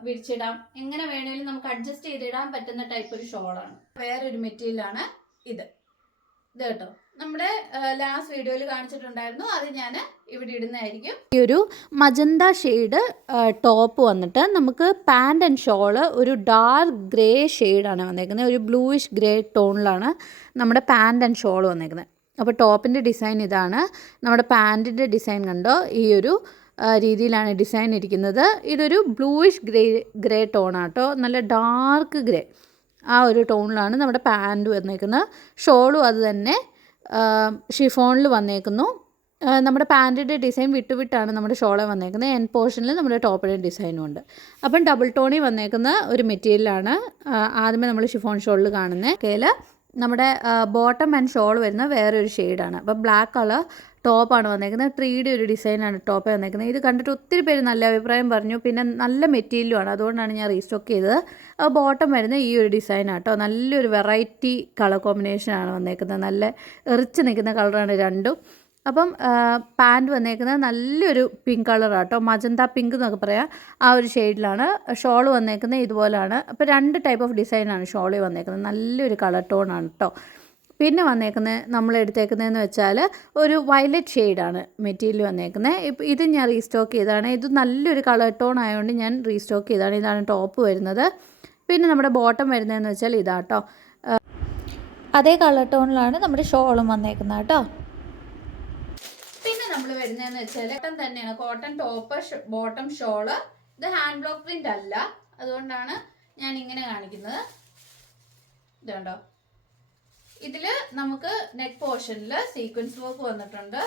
വിരിച്ചിടാം, എങ്ങനെ വേണേലും നമുക്ക് അഡ്ജസ്റ്റ് ചെയ്തിടാൻ പറ്റുന്ന ടൈപ്പ് ഒരു ഷോളാണ്. വേറൊരു മെറ്റീരിയലാണ് ഇത് കേട്ടോ. നമ്മുടെ ലാസ്റ്റ് വീഡിയോയിൽ കാണിച്ചിട്ടുണ്ടായിരുന്നു, അത് ഞാൻ ഇവിടെ ഇടുന്നതായിരിക്കും. ഈ ഒരു മജന്ത ഷെയ്ഡ് ടോപ്പ് വന്നിട്ട് നമുക്ക് പാൻറ് ആൻഡ് ഷോള് ഒരു ഡാർക്ക് ഗ്രേ ഷെയ്ഡാണ് വന്നേക്കുന്നത്. ഒരു ബ്ലൂയിഷ് ഗ്രേ ടോണിലാണ് നമ്മുടെ പാൻറ് ആൻഡ് ഷോൾ വന്നേക്കുന്നത്. അപ്പോൾ ടോപ്പിൻ്റെ ഡിസൈൻ ഇതാണ്. നമ്മുടെ പാൻറ്റിൻ്റെ ഡിസൈൻ കണ്ടോ, ഈ ഒരു രീതിയിലാണ് ഡിസൈൻ ഇരിക്കുന്നത്. ഇതൊരു ബ്ലൂയിഷ് ഗ്രേ ടോണാട്ടോ, നല്ല ഡാർക്ക് ഗ്രേ. ആ ഒരു ടോണിലാണ് നമ്മുടെ പാൻറ്റ് വന്നേക്കുന്നത്. ഷോളും അത് തന്നെ ഷിഫോണിൽ വന്നേക്കുന്നു. നമ്മുടെ പാൻറ്റിൻ്റെ ഡിസൈൻ വിട്ടുവിട്ടാണ് നമ്മുടെ ഷോളെ വന്നേക്കുന്നത്. എൻ പോർഷനിൽ നമ്മുടെ ടോപ്പിൻ്റെ ഡിസൈനും ഉണ്ട്. അപ്പം ഡബിൾ ടോണിൽ വന്നേക്കുന്ന ഒരു മെറ്റീരിയലാണ് ആദ്യമേ നമ്മൾ ഷിഫോൺ ഷോളിൽ കാണുന്നത്. കേല നമ്മുടെ ബോട്ടം ആൻഡ് ഷോൾ വരുന്ന വേറൊരു ഷെയ്ഡാണ്. അപ്പോൾ ബ്ലാക്ക് കളർ ടോപ്പാണ് വന്നേക്കുന്നത്. 3D ഒരു ഡിസൈനാണ് ടോപ്പ് വന്നേക്കുന്നത്. ഇത് കണ്ടിട്ട് ഒത്തിരി പേര് നല്ല അഭിപ്രായം പറഞ്ഞു. പിന്നെ നല്ല മെറ്റീരിയലുമാണ്, അതുകൊണ്ടാണ് ഞാൻ റീസ്റ്റോക്ക് ചെയ്തത്. ബോട്ടം വരുന്ന ഈ ഒരു ഡിസൈനാട്ടോ. നല്ലൊരു വെറൈറ്റി കളർ കോമ്പിനേഷനാണ് വന്നേക്കുന്നത്. നല്ല എറിച്ച് നിൽക്കുന്ന കളറാണ് രണ്ടും. അപ്പം പാൻറ്റ് വന്നേക്കുന്നത് നല്ലൊരു പിങ്ക് കളറാണ് കേട്ടോ, മജന്ത പിങ്ക് എന്നൊക്കെ പറയാം, ആ ഒരു ഷെയ്ഡിലാണ്. ഷോൾ വന്നേക്കുന്നത് ഇതുപോലാണ്. അപ്പോൾ 2 ടൈപ്പ് ഓഫ് ഡിസൈനാണ് ഷോളിൽ വന്നേക്കുന്നത്, നല്ലൊരു കളർ ടോണാണ് കേട്ടോ. പിന്നെ വന്നേക്കുന്നത് നമ്മൾ എടുത്തേക്കുന്നതെന്ന് വെച്ചാൽ ഒരു വയലറ്റ് ഷെയ്ഡാണ് മെറ്റീരിയൽ വന്നേക്കുന്നത്. ഇത് ഞാൻ റീസ്റ്റോക്ക് ചെയ്തതാണ്. ഇത് നല്ലൊരു കളർ ടോൺ ആയതുകൊണ്ട് ഞാൻ റീസ്റ്റോക്ക് ചെയ്തതാണ്. ഇതാണ് ടോപ്പ് വരുന്നത്. പിന്നെ നമ്മുടെ ബോട്ടം വരുന്നതെന്ന് വെച്ചാൽ ഇതാട്ടോ, അതേ കളർ ടോണിലാണ് നമ്മുടെ ഷോളും വന്നേക്കുന്നത് കേട്ടോ. പിന്നെ നമ്മൾ വരുന്നതെന്ന് വെച്ചാൽ കോട്ടൺ തന്നെയാണ്, കോട്ടൺ ടോപ്പ് ബോട്ടം ഷോള്. ഇത് ഹാൻഡ് ബ്ലോക്ക് പ്രിന്റ് അല്ല, അതുകൊണ്ടാണ് ഞാൻ ഇങ്ങനെ കാണിക്കുന്നത്. ഇതുണ്ടോ, ഇതിൽ നമുക്ക് നെക്ക് പോർഷനിൽ സീക്വൻസ് വർക്ക് വന്നിട്ടുണ്ട്.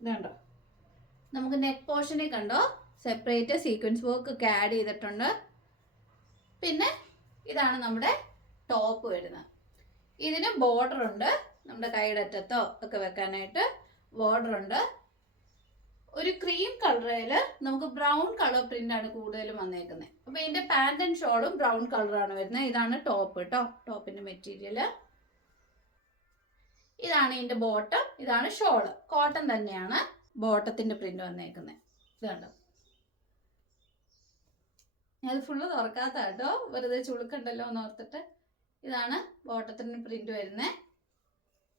ഇതുണ്ടോ, നമുക്ക് നെക്ക് പോർഷനിൽ കണ്ടോ സെപ്പറേറ്റ് സീക്വൻസ് വർക്ക് ഒക്കെ ആഡ് ചെയ്തിട്ടുണ്ട്. പിന്നെ ഇതാണ് നമ്മുടെ ടോപ്പ് വരുന്നത്. ഇതിന് ബോർഡർ ഉണ്ട്, നമ്മുടെ കൈയുടെ അറ്റത്തോ ഒക്കെ വെക്കാനായിട്ട് ബോർഡർ ഉണ്ട്. ഒരു ക്രീം കളറിൽ നമുക്ക് ബ്രൗൺ കളർ പ്രിന്റ് ആണ് കൂടുതലും വന്നേക്കുന്നത്. അപ്പൊ ഇതിന്റെ പാന്റ് ആൻഡ് ഷോളും ബ്രൗൺ കളറാണ് വരുന്നത്. ഇതാണ് ടോപ്പ് കേട്ടോ, ടോപ്പിന്റെ മെറ്റീരിയൽ. ഇതാണ് ഇതിന്റെ ബോട്ടം, ഇതാണ് ഷോള്. കോട്ടൺ തന്നെയാണ് ബോട്ടത്തിന്റെ പ്രിന്റ് വന്നേക്കുന്നത്. ഇത് കണ്ടോ, അത് ഫുള്ള് തുറക്കാത്ത കേട്ടോ, വെറുതെ ചുളുക്കണ്ടല്ലോ എന്ന് ഓർത്തിട്ട്. ഇതാണ് ബോട്ടത്തിന്റെ പ്രിന്റ് വരുന്നത്.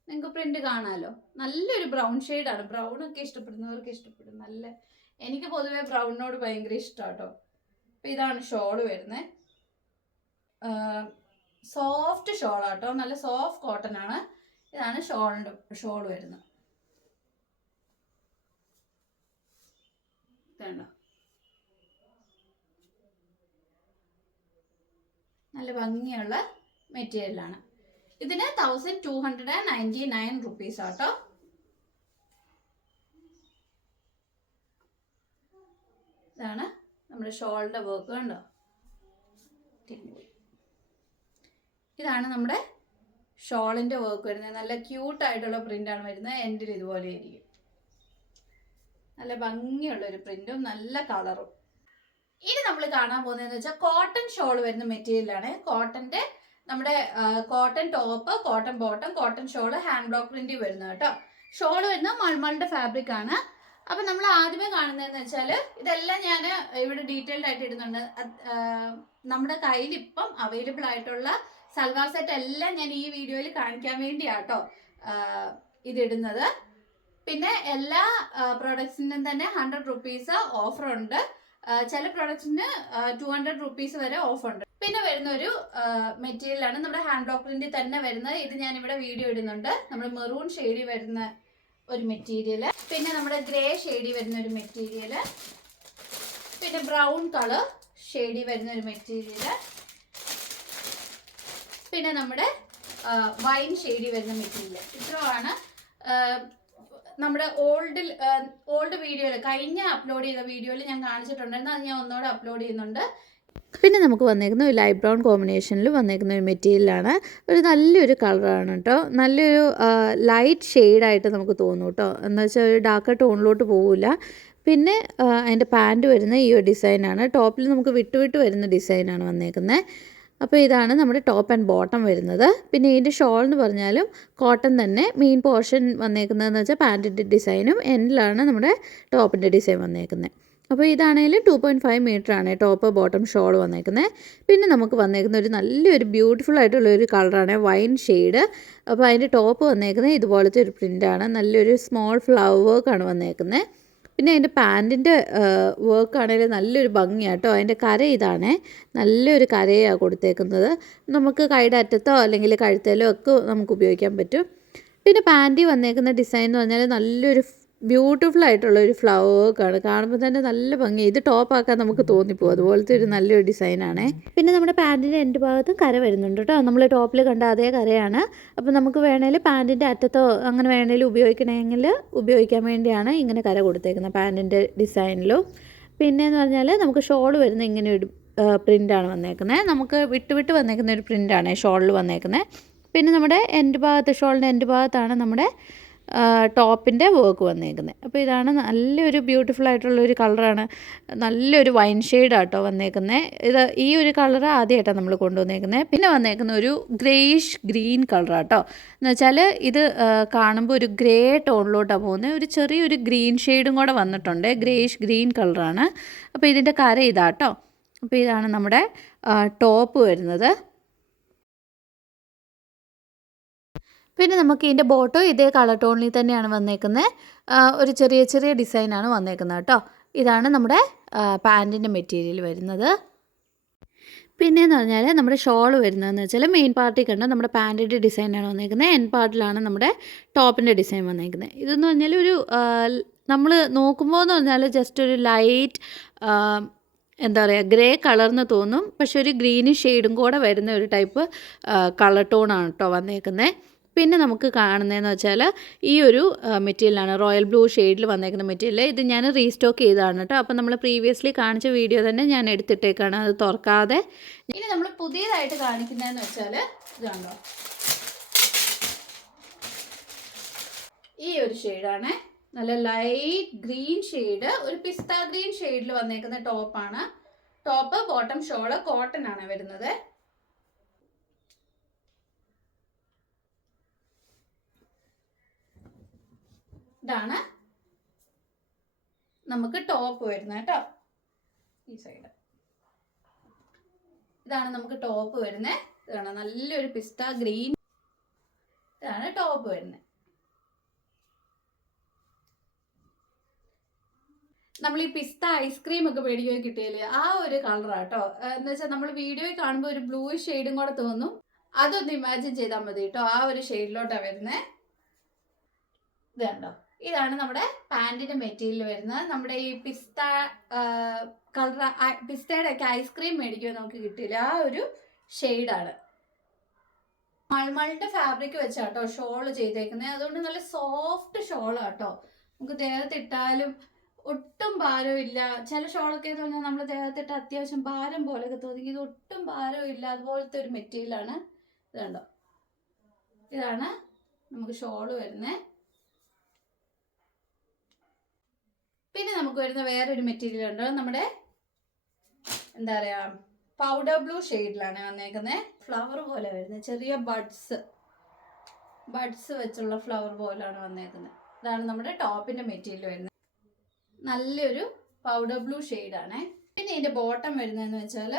നിങ്ങൾക്ക് പ്രിന്റ് കാണാമല്ലോ, നല്ലൊരു ബ്രൗൺ ഷെയ്ഡാണ്. ബ്രൗൺ ഒക്കെ ഇഷ്ടപ്പെടുന്നവർക്ക് ഇഷ്ടപ്പെടും. എനിക്ക് പൊതുവെ ബ്രൗണിനോട് ഭയങ്കര ഇഷ്ടമാണ് കേട്ടോ. അപ്പം ഇതാണ് ഷോള് വരുന്നത്. സോഫ്റ്റ് ഷോളാട്ടോ, നല്ല സോഫ്റ്റ് കോട്ടൺ ആണ്. ഇതാണ് ഷോൾ വരുന്നത്. ഇതുണ്ടോ, നല്ല ഭംഗിയുള്ള മെറ്റീരിയലാണ്. ഇതിന് 1299 റുപ്പീസ് ആട്ടോ. ഇതാണ് നമ്മുടെ ഷോളിന്റെ വർക്ക് കണ്ടോ. ഇതാണ് നമ്മുടെ ഷോളിന്റെ വർക്ക് വരുന്നത്. നല്ല ക്യൂട്ടായിട്ടുള്ള പ്രിന്റാണ് വരുന്നത്. എൻഡിൽ ഇതുപോലെ ആയിരിക്കും. നല്ല ഭംഗിയുള്ള ഒരു പ്രിന്റും നല്ല കളറും. ഇനി നമ്മൾ കാണാൻ പോകുന്നതെന്ന് വെച്ചാൽ കോട്ടൺ ഷോൾ വരുന്ന മെറ്റീരിയലാണ്. കോട്ടന്റെ നമ്മുടെ cotton top, cotton bottom, cotton shawl, hand block print വരുന്നത് കേട്ടോ. ഷോള് വരുന്ന മൾമളിന്റെ ഫാബ്രിക് ആണ്. അപ്പൊ നമ്മൾ ആദ്യമേ കാണുന്നതെന്ന് വെച്ചാൽ ഇതെല്ലാം ഞാൻ ഇവിടെ ഡീറ്റെയിൽഡ് ആയിട്ട് ഇടുന്നുണ്ട്. നമ്മുടെ കയ്യിൽ ഇപ്പം അവൈലബിൾ ആയിട്ടുള്ള സൽവാർ സെറ്റ് എല്ലാം ഞാൻ ഈ വീഡിയോയിൽ കാണിക്കാൻ വേണ്ടിയാട്ടോ ഇതിടുന്നത്. പിന്നെ എല്ലാ പ്രൊഡക്ട്സിനും തന്നെ 100 റുപ്പീസ് ഓഫർ ഉണ്ട്. ചില പ്രൊഡക്ട്സിന് 200 റുപ്പീസ് വരെ ഓഫ് ഉണ്ട്. പിന്നെ വരുന്ന ഒരു മെറ്റീരിയലാണ് നമ്മുടെ ഹാൻഡ് ബ്ലോക്ക് പ്രിന്റിൽ തന്നെ വരുന്നത്. ഇത് ഞാനിവിടെ വീഡിയോ ഇടുന്നുണ്ട്. നമ്മുടെ മെറൂൺ ഷെയ്ഡി വരുന്ന ഒരു മെറ്റീരിയല്, പിന്നെ നമ്മുടെ ഗ്രേ ഷെയ്ഡി വരുന്ന ഒരു മെറ്റീരിയല്, പിന്നെ ബ്രൗൺ കളർ ഷെയ്ഡി വരുന്ന ഒരു മെറ്റീരിയല്, പിന്നെ നമ്മുടെ വൈൻ ഷെയ്ഡി വരുന്ന മെറ്റീരിയൽ. ഇത്രയാണ് നമ്മുടെ ഓൾഡ് വീഡിയോയിൽ, കഴിഞ്ഞ അപ്ലോഡ് ചെയ്ത വീഡിയോയിൽ ഞാൻ കാണിച്ചിട്ടുണ്ടായിരുന്നു. അത് ഞാൻ ഒന്നുകൂടെ അപ്ലോഡ് ചെയ്യുന്നുണ്ട്. പിന്നെ നമുക്ക് വന്നേക്കുന്ന ഒരു ലൈറ്റ് ബ്രൗൺ കോമ്പിനേഷനിൽ വന്നേക്കുന്ന ഒരു മെറ്റീരിയലാണ്. ഒരു നല്ലൊരു കളറാണ് കേട്ടോ, നല്ലൊരു ലൈറ്റ് ഷെയ്ഡായിട്ട് നമുക്ക് തോന്നും കേട്ടോ. എന്ന് വെച്ചാൽ ഒരു ഡാർക്ക് ടോണിലോട്ട് പോകില്ല. പിന്നെ അതിൻ്റെ പാൻറ്റ് വരുന്ന ഈ ഒരു ഡിസൈനാണ്. ടോപ്പിൽ നമുക്ക് വിട്ട് വരുന്ന ഡിസൈനാണ് വന്നേക്കുന്നത്. അപ്പോൾ ഇതാണ് നമ്മുടെ ടോപ്പ് ആൻഡ് ബോട്ടം വരുന്നത്. പിന്നെ ഇതിൻ്റെ ഷോൾ എന്ന് പറഞ്ഞാലും കോട്ടൺ തന്നെ. മെയിൻ പോർഷൻ വന്നേക്കുന്നതെന്ന് വെച്ചാൽ പാൻറ്റിൻ്റെ ഡിസൈനും എൻഡിലാണ് നമ്മുടെ ടോപ്പിൻ്റെ ഡിസൈൻ വന്നേക്കുന്നത്. അപ്പോൾ ഇതാണെങ്കിലും 2.5 മീറ്ററാണ് ടോപ്പ് ബോട്ടം ഷോൾ വന്നേക്കുന്നത്. പിന്നെ നമുക്ക് വന്നേക്കുന്ന ഒരു നല്ലൊരു ബ്യൂട്ടിഫുൾ ആയിട്ടുള്ള ഒരു കളറാണ് വൈൻ ഷെയ്ഡ്. അപ്പോൾ അതിൻ്റെ ടോപ്പ് വന്നേക്കുന്നത് ഇതുപോലത്തെ ഒരു പ്രിൻ്റാണ്. നല്ലൊരു സ്മോൾ ഫ്ലവർ വർക്കാണ് വന്നേക്കുന്നത്. പിന്നെ അതിൻ്റെ പാൻറ്റിൻ്റെ വർക്കാണെങ്കിൽ നല്ലൊരു ഭംഗിയാട്ടോ. അതിൻ്റെ കര ഇതാണ്, നല്ലൊരു കരയാണ് കൊടുത്തേക്കുന്നത്. നമുക്ക് കൈയുടെ അറ്റത്തോ അല്ലെങ്കിൽ കഴുത്തേലോ ഒക്കെ നമുക്ക് ഉപയോഗിക്കാൻ പറ്റും. പിന്നെ പാൻറ്റി വന്നേക്കുന്ന ഡിസൈൻ എന്ന് പറഞ്ഞാൽ നല്ലൊരു ബ്യൂട്ടിഫുൾ ആയിട്ടുള്ള ഒരു ഫ്ലവർ വർക്കാണ്. കാണുമ്പോൾ തന്നെ നല്ല ഭംഗി. ഇത് ടോപ്പാക്കാൻ നമുക്ക് തോന്നിപ്പോകും, അതുപോലത്തെ ഒരു നല്ലൊരു ഡിസൈനാണേ. പിന്നെ നമ്മുടെ പാൻറ്റിൻ്റെ എൻ്റെ ഭാഗത്തും കര വരുന്നുണ്ട് കേട്ടോ. നമ്മൾ ടോപ്പിൽ കണ്ട അതേ കരയാണ്. അപ്പോൾ നമുക്ക് വേണമെങ്കിൽ പാൻറ്റിൻ്റെ അറ്റത്തോ അങ്ങനെ വേണമെങ്കിൽ ഉപയോഗിക്കണമെങ്കിൽ ഉപയോഗിക്കാൻ വേണ്ടിയാണ് ഇങ്ങനെ കര കൊടുത്തേക്കുന്നത് പാൻറ്റിൻ്റെ ഡിസൈനിലും. പിന്നെയെന്ന് പറഞ്ഞാൽ നമുക്ക് ഷോൾ വരുന്ന ഇങ്ങനെ ഒരു പ്രിൻ്റാണ് വന്നേക്കുന്നത്. നമുക്ക് വിട്ട് വന്നേക്കുന്ന ഒരു പ്രിൻ്റാണ് ഷോളിൽ വന്നേക്കുന്നത്. പിന്നെ നമ്മുടെ ഷോളിൻ്റെ എൻ്റെ ഭാഗത്താണ് നമ്മുടെ ടോപ്പിൻ്റെ വർക്ക് വന്നേക്കുന്നത്. അപ്പോൾ ഇതാണ് നല്ലൊരു ബ്യൂട്ടിഫുൾ ആയിട്ടുള്ളൊരു കളറാണ്. നല്ലൊരു വൈൻ ഷെയ്ഡാട്ടോ വന്നേക്കുന്നത്. ഈ ഒരു കളർ ആദ്യമായിട്ടാണ് നമ്മൾ കൊണ്ടുവന്നേക്കുന്നത്. പിന്നെ വന്നേക്കുന്ന ഒരു ഗ്രേയിഷ് ഗ്രീൻ കളറാട്ടോ. എന്ന് വെച്ചാൽ ഇത് കാണുമ്പോൾ ഒരു ഗ്രേ ടോണിലോട്ടാണ് പോകുന്നത്. ഒരു ചെറിയൊരു ഗ്രീൻ ഷെയ്ഡും കൂടെ വന്നിട്ടുണ്ട്. ഗ്രേയിഷ് ഗ്രീൻ കളറാണ്. അപ്പോൾ ഇതിൻ്റെ കര ഇതാട്ടോ. അപ്പോൾ ഇതാണ് നമ്മുടെ ടോപ്പ് വരുന്നത്. പിന്നെ നമുക്ക് ഇതിൻ്റെ ബോട്ടോ ഇതേ കളർ ടോണിൽ തന്നെയാണ് വന്നേക്കുന്നത്. ഒരു ചെറിയ ചെറിയ ഡിസൈനാണ് വന്നേക്കുന്നത് കേട്ടോ. ഇതാണ് നമ്മുടെ പാൻറ്റിൻ്റെ മെറ്റീരിയൽ വരുന്നത്. പിന്നെയെന്ന് പറഞ്ഞാൽ നമ്മുടെ ഷോൾ വരുന്നതെന്ന് വെച്ചാൽ മെയിൻ പാർട്ടിൽ കണ്ട നമ്മുടെ പാൻറ്റിൻ്റെ ഡിസൈനാണ് വന്നേക്കുന്നത്. എൻ പാർട്ടിലാണ് നമ്മുടെ ടോപ്പിൻ്റെ ഡിസൈൻ വന്നേക്കുന്നത്. ഇതെന്ന് പറഞ്ഞാൽ ഒരു നമ്മൾ നോക്കുമ്പോൾ എന്ന് പറഞ്ഞാൽ ജസ്റ്റ് ഒരു ലൈറ്റ് എന്താ പറയുക ഗ്രേ കളർന്ന് തോന്നും. പക്ഷെ ഒരു ഗ്രീനിഷ് ഷെയ്ഡും കൂടെ വരുന്ന ഒരു ടൈപ്പ് കളർ ടോണാണ് കേട്ടോ വന്നേക്കുന്നത്. പിന്നെ നമുക്ക് കാണുന്നതെന്ന് വെച്ചാൽ ഈ ഒരു മെറ്റീരിയലാണ് റോയൽ ബ്ലൂ ഷെയ്ഡിൽ വന്നേക്കുന്ന മെറ്റീരിയൽ. ഇത് ഞാൻ റീസ്റ്റോക്ക് ചെയ്തതാണ് കേട്ടോ. അപ്പോൾ നമ്മൾ പ്രീവിയസ്ലി കാണിച്ച വീഡിയോ തന്നെ ഞാൻ എടുത്തിട്ടേക്കാണ്, അത് തുറക്കാതെ. ഇനി നമ്മൾ പുതിയതായിട്ട് കാണിക്കുന്നതെന്ന് വെച്ചാൽ ഇതാണോ, ഈ ഒരു ഷെയ്ഡാണ്. നല്ല ലൈറ്റ് ഗ്രീൻ ഷെയ്ഡ്, ഒരു പിസ്ത ഗ്രീൻ ഷെയ്ഡിൽ വന്നേക്കുന്ന ടോപ്പാണ്. ടോപ്പ് ബോട്ടം ഷോള് കോട്ടൺ ആണ് വരുന്നത്. ഇതാണ് നമുക്ക് ടോപ്പ് വരുന്നത് കേട്ടോ. ഈ സൈഡ് ഇതാണ് നമുക്ക് ടോപ്പ് വരുന്നത്. ഇതാണ് നല്ലൊരു പിസ്ത ഗ്രീൻ. ഇതാണ് ടോപ്പ് വരുന്നത്. നമ്മൾ ഈ പിസ്ത ഐസ്ക്രീം ഒക്കെ മേടിക്കുകയോ കിട്ടിയാല് ആ ഒരു കളറാട്ടോ. എന്ന് വെച്ചാൽ നമ്മൾ വീഡിയോയിൽ കാണുമ്പോൾ ഒരു ബ്ലൂ ഷെയ്ഡും കൂടെ തോന്നും. അതൊന്ന് ഇമാജിൻ ചെയ്താൽ മതി കേട്ടോ. ആ ഒരു ഷെയ്ഡിലോട്ടാണ് വരുന്നത്. ഇത് കണ്ടോ, ഇതാണ് നമ്മുടെ പാൻറ്റിന്റെ മെറ്റീരിയൽ വരുന്നത്. നമ്മുടെ ഈ പിസ്ത കളർ, പിസ്തയുടെ ഒക്കെ ഐസ്ക്രീം മേടിക്കുമോ നമുക്ക് കിട്ടില്ല, ആ ഒരു ഷെയ്ഡാണ്. മൾമളിന്റെ ഫാബ്രിക് വെച്ചാട്ടോ ഷോള് ചെയ്തേക്കുന്നത്. അതുകൊണ്ട് നല്ല സോഫ്റ്റ് ഷോളാട്ടോ. നമുക്ക് ദേഹത്തിട്ടാലും ഒട്ടും ഭാരവും ഇല്ല. ചില ഷോളൊക്കെ എന്ന് പറഞ്ഞാൽ നമ്മൾ ദേഹത്തിട്ട് അത്യാവശ്യം ഭാരം പോലെയൊക്കെ തോന്നി. ഇത് ഒട്ടും ഭാരവും ഇല്ല, അതുപോലത്തെ ഒരു മെറ്റീരിയലാണ്. ഇത് കണ്ടോ, ഇതാണ് നമുക്ക് ഷോള് വരുന്നത്. പിന്നെ നമുക്ക് വരുന്ന വേറൊരു മെറ്റീരിയൽ ഉണ്ട്. നമ്മുടെ എന്താ പറയാ പൗഡർ ബ്ലൂ ഷെയ്ഡിലാണ് വന്നേക്കുന്നത്. ഫ്ലവർ പോലെ വരുന്നത്, ചെറിയ ബഡ്സ് വെച്ചുള്ള ഫ്ലവർ പോലാണ് വന്നേക്കുന്നത്. ഇതാണ് നമ്മുടെ ടോപ്പിന്റെ മെറ്റീരിയൽ വരുന്നത്. നല്ലൊരു പൗഡർ ബ്ലൂ ഷെയ്ഡാണ്. പിന്നെ ഇതിന്റെ ബോട്ടം വരുന്നതെന്ന് വെച്ചാൽ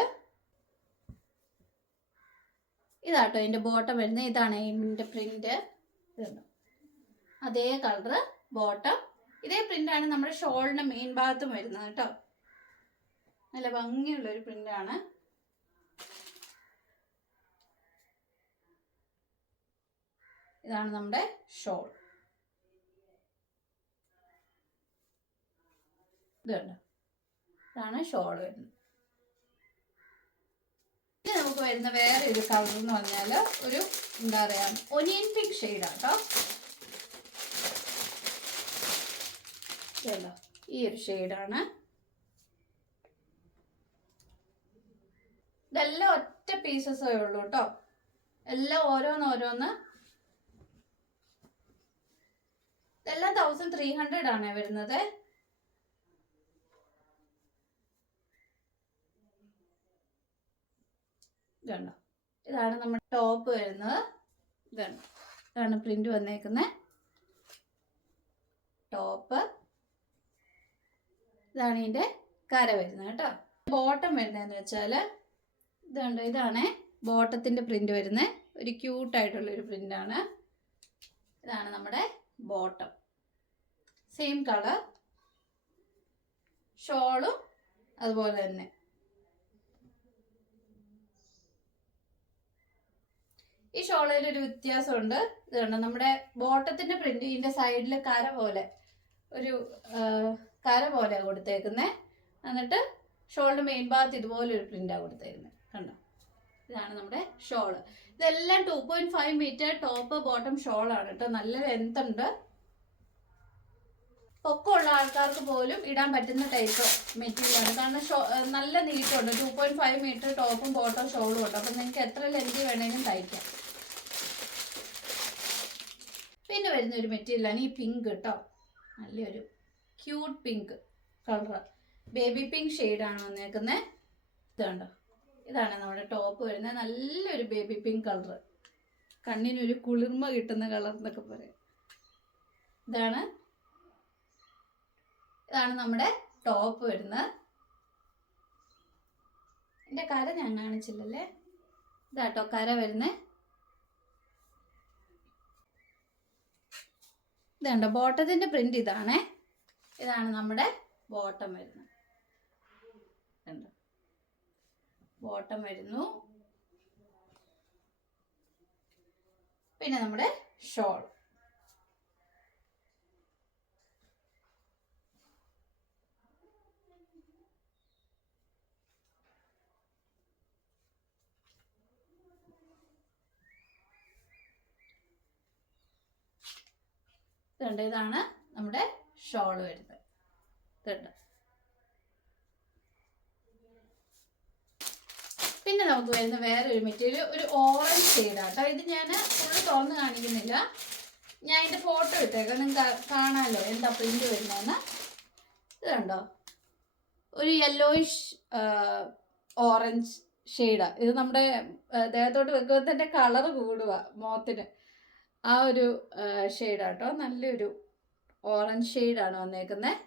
ഇതാട്ടോ ഇതിന്റെ ബോട്ടം വരുന്നത്. ഇതാണ് ഇതിന്റെ പ്രിന്റ്. അതേ കളറ് ബോട്ടം, ഇതേ പ്രിന്റാണ് നമ്മുടെ ഷോളിന്റെ മെയിൻ ഭാഗത്തും വരുന്നത് കേട്ടോ. നല്ല ഭംഗിയുള്ളൊരു പ്രിന്റാണ്. ഇതാണ് നമ്മുടെ ഷോൾ. ഇത് കണ്ടോ, ഇതാണ് ഷോൾ വരുന്നത്. ഇനി നമുക്ക് വരുന്ന വേറെ ഒരു കളർ എന്ന് പറഞ്ഞാൽ ഒരു എന്താ പറയാ ഒനിയൻ പിങ്ക് ഷെയ്ഡാട്ടോ. ഈ ഒരു ഷെയ്ഡാണ്. ഇതെല്ലാം ഒറ്റ പീസസേ ഉള്ളൂ കേട്ടോ. എല്ലാം ഓരോന്ന് ഇതെല്ലാം 1300 ആണ് വരുന്നത്. ഇതുണ്ടോ, ഇതാണ് നമ്മുടെ ടോപ്പ് വരുന്നത്. ഇതാണ് പ്രിന്റ് വന്നേക്കുന്നത് ടോപ്പ്. ഇതാണ് ഇതിന്റെ കര വരുന്നത് കേട്ടോ. ബോട്ടം വരുന്നതെന്ന് വെച്ചാൽ ഇതുണ്ട്, ഇതാണ് ബോട്ടത്തിന്റെ പ്രിന്റ് വരുന്നത്. ഒരു ക്യൂട്ടായിട്ടുള്ളൊരു പ്രിന്റാണ്. ഇതാണ് നമ്മുടെ ബോട്ടം. സെയിം കളർ ഷോളും അതുപോലെ തന്നെ. ഈ ഷോളിലൊരു വ്യത്യാസമുണ്ട്. ഇത് കണ്ടോ, നമ്മുടെ ബോട്ടത്തിന്റെ പ്രിന്റ് ഇതിന്റെ സൈഡിൽ കര പോലെ കൊടുത്തേക്കുന്നത്. എന്നിട്ട് ഷോളിന്റെ മെയിൻ ഭാഗത്ത് ഇതുപോലെ ഒരു പ്രിന്റാണ് കൊടുത്തേക്കുന്നത്. കണ്ടോ, ഇതാണ് നമ്മുടെ ഷോള്. ഇതെല്ലാം 2.5 മീറ്റർ ടോപ്പ് ബോട്ടം ഷോളാണ് കേട്ടോ. നല്ല ലെങ്ത് ഉണ്ട്. പൊക്കമുള്ള ആൾക്കാർക്ക് പോലും ഇടാൻ പറ്റുന്ന ടൈപ്പ് മെറ്റീരിയലാണ്. കാരണം നല്ല നീട്ടുണ്ട്. 2.5 മീറ്റർ ടോപ്പും ബോട്ടം ഷോളും ഉണ്ട്. അപ്പം നിങ്ങൾക്ക് എത്ര ലെങ്തി വേണമെങ്കിലും തയ്ക്കാം. പിന്നെ വരുന്ന ഒരു മെറ്റീരിയലാണ് ഈ പിങ്ക് കേട്ടോ, നല്ലൊരു cute pink colour, baby pink ഷെയ്ഡാണ് വന്നേക്കുന്നത്. ഇതുണ്ടോ, ഇതാണ് നമ്മുടെ ടോപ്പ് വരുന്നത്. നല്ലൊരു ബേബി പിങ്ക് കളർ, കണ്ണിനൊരു കുളിർമ കിട്ടുന്ന കളർ എന്നൊക്കെ പറയാം. ഇതാണ് നമ്മുടെ ടോപ്പ് വരുന്നത്. എൻ്റെ കര ഞാൻ കാണിച്ചില്ലല്ലേ, ഇതാട്ടോ കര വരുന്നേ. ഇതുണ്ടോ ബോട്ടത്തിൻ്റെ പ്രിന്റ് ഇതാണേ. ഇതാണ് നമ്മുടെ ബോട്ടം വരുന്നത്. കണ്ടോ, ബോട്ടം വരുന്നു. പിന്നെ നമ്മുടെ ഷോൾ. ഇതുണ്ട്, ഇതാണ് നമ്മുടെ ഷോൾ വരുന്നത്. ഇതുണ്ട്. പിന്നെ നമുക്ക് വരുന്ന വേറൊരു മെറ്റീരിയൽ ഒരു ഓറഞ്ച് ഷെയ്ഡാട്ടോ. ഇത് ഞാൻ ഫുള്ള് തുറന്ന് കാണിക്കുന്നില്ല, ഞാൻ ഇതിൻ്റെ ഫോട്ടോ ഇട്ടേക്കാം, നിങ്ങൾക്ക് കാണാമല്ലോ എന്താ പ്രിന്റ് വരുന്നതെന്ന്. ഇത് കണ്ടോ, ഒരു യെല്ലോയിഷ് ഓറഞ്ച് ഷെയ്ഡാണ്. ഇത് നമ്മുടെ ദേഹത്തോട്ട് വെക്കുമ്പോൾ തന്നെ കളർ കൂടുക മുഖത്തിന്. ആ ഒരു ഷെയ്ഡാട്ടോ, നല്ലൊരു ഓറഞ്ച് ഷെയ്ഡാണ് വന്നേക്കുന്നത്.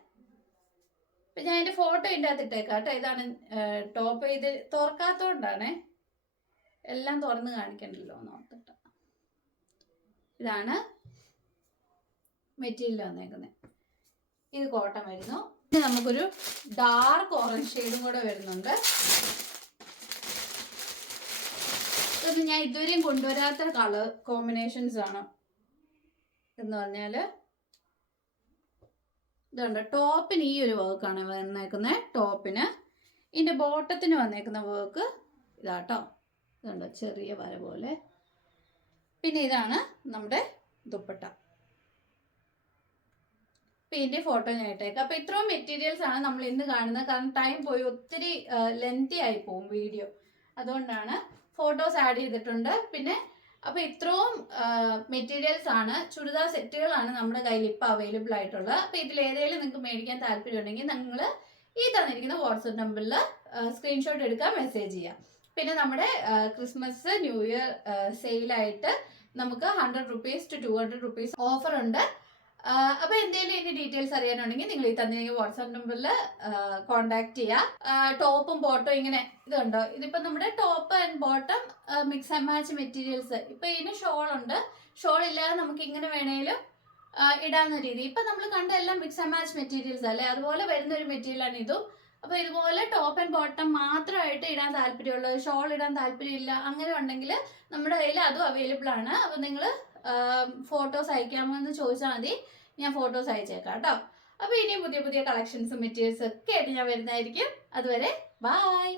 അപ്പം ഞാൻ അതിൻ്റെ ഫോട്ടോ ഇതിൻ്റെ അകത്ത് ഇട്ടേക്കാം കേട്ടോ. ഇതാണ് ടോപ്പ്. ഇത് തുറക്കാത്തതുകൊണ്ടാണേ, എല്ലാം തുറന്ന് കാണിക്കണ്ടല്ലോ എന്ന് ഓർത്തിട്ട്. ഇതാണ് മെറ്റീരിയൽ വന്നേക്കുന്നത്. ഇത് കോട്ടൺ വരുന്നു. ഇനി നമുക്കൊരു ഡാർക്ക് ഓറഞ്ച് ഷെയ്ഡും കൂടെ വരുന്നുണ്ട്. ഇതൊന്നും ഞാൻ ഇതുവരെയും കൊണ്ടുവരാത്ത കളർ കോമ്പിനേഷൻസ് ആണ്. എന്ന് പറഞ്ഞാൽ ഇതുണ്ട്, ടോപ്പിന് ഈ ഒരു വർക്കാണ് വന്നേക്കുന്നത്. ടോപ്പിന് ഇതിൻ്റെ ബോട്ടത്തിന് വന്നേക്കുന്ന വർക്ക് ഇതാട്ടോ. ഇതുണ്ട്, ചെറിയ വര പോലെ. പിന്നെ ഇതാണ് നമ്മുടെ ദുപ്പട്ട. അപ്പം ഇതിൻ്റെ ഫോട്ടോ ഞാൻ ഇട്ടേക്കാം. അപ്പോൾ ഇത്രയും മെറ്റീരിയൽസ് ആണ് നമ്മൾ ഇന്ന് കാണുന്നത്. കാരണം ടൈം പോയി ഒത്തിരി ലെങ്തി ആയി പോകും വീഡിയോ, അതുകൊണ്ടാണ് ഫോട്ടോസ് ആഡ് ചെയ്തിട്ടുണ്ട്. പിന്നെ അപ്പോൾ ഇത്രയും മെറ്റീരിയൽസ് ആണ്, ചുരിദാർ സെറ്റുകളാണ് നമ്മുടെ കയ്യിൽ ഇപ്പോൾ അവൈലബിൾ ആയിട്ടുള്ളത്. അപ്പോൾ ഇതിലേതെങ്കിലും നിങ്ങൾക്ക് മേടിക്കാൻ താല്പര്യമുണ്ടെങ്കിൽ നിങ്ങൾ ഈ തന്നിരിക്കുന്ന വാട്സപ്പ് നമ്പറിൽ സ്ക്രീൻഷോട്ട് എടുക്കുക, മെസ്സേജ് ചെയ്യുക. പിന്നെ നമ്മുടെ ക്രിസ്മസ് ന്യൂ ഇയർ സെയിലായിട്ട് നമുക്ക് 100 rupees to 200 rupees ഓഫർ ഉണ്ട്. അപ്പോൾ എന്തെങ്കിലും ഇതിന്റെ ഡീറ്റെയിൽസ് അറിയാനുണ്ടെങ്കിൽ നിങ്ങൾ ഈ തന്നിരിക്കുന്ന വാട്സാപ്പ് നമ്പറിൽ കോൺടാക്ട് ചെയ്യുക. ടോപ്പും ബോട്ടം ഇങ്ങനെ ഇത് കണ്ടോ, ഇതിപ്പോൾ നമ്മുടെ top and bottom mix and match materials. ഇപ്പം ഇതിന് ഷോൾ ഉണ്ട്, ഷോൾ ഇല്ലാതെ നമുക്ക് ഇങ്ങനെ വേണേലും ഇടാവുന്ന രീതി. ഇപ്പം നമ്മൾ കണ്ട എല്ലാം മിക്സ് ആൻഡ് മാച്ച് മെറ്റീരിയൽസ് അല്ലേ, അതുപോലെ വരുന്ന ഒരു മെറ്റീരിയലാണ് ഇതും. അപ്പോൾ ഇതുപോലെ ടോപ്പ് ആൻഡ് ബോട്ടം മാത്രമായിട്ട് ഇടാൻ താല്പര്യമുള്ളത്, ഷോൾ ഇടാൻ താല്പര്യമില്ല അങ്ങനെ ഉണ്ടെങ്കിൽ നമ്മുടെ കയ്യിൽ അതും അവൈലബിൾ ആണ്. അപ്പോൾ നിങ്ങൾ ഫോട്ടോസ് അയക്കാമോ എന്ന് ചോദിച്ചാൽ മതി, ഞാൻ ഫോട്ടോസ് അയച്ചേക്കാം കേട്ടോ. അപ്പോൾ ഇനിയും പുതിയ പുതിയ കളക്ഷൻസും മെറ്റീരിയൽസും ഒക്കെ ആയിട്ട് ഞാൻ വരുന്നതായിരിക്കും. അതുവരെ ബൈ.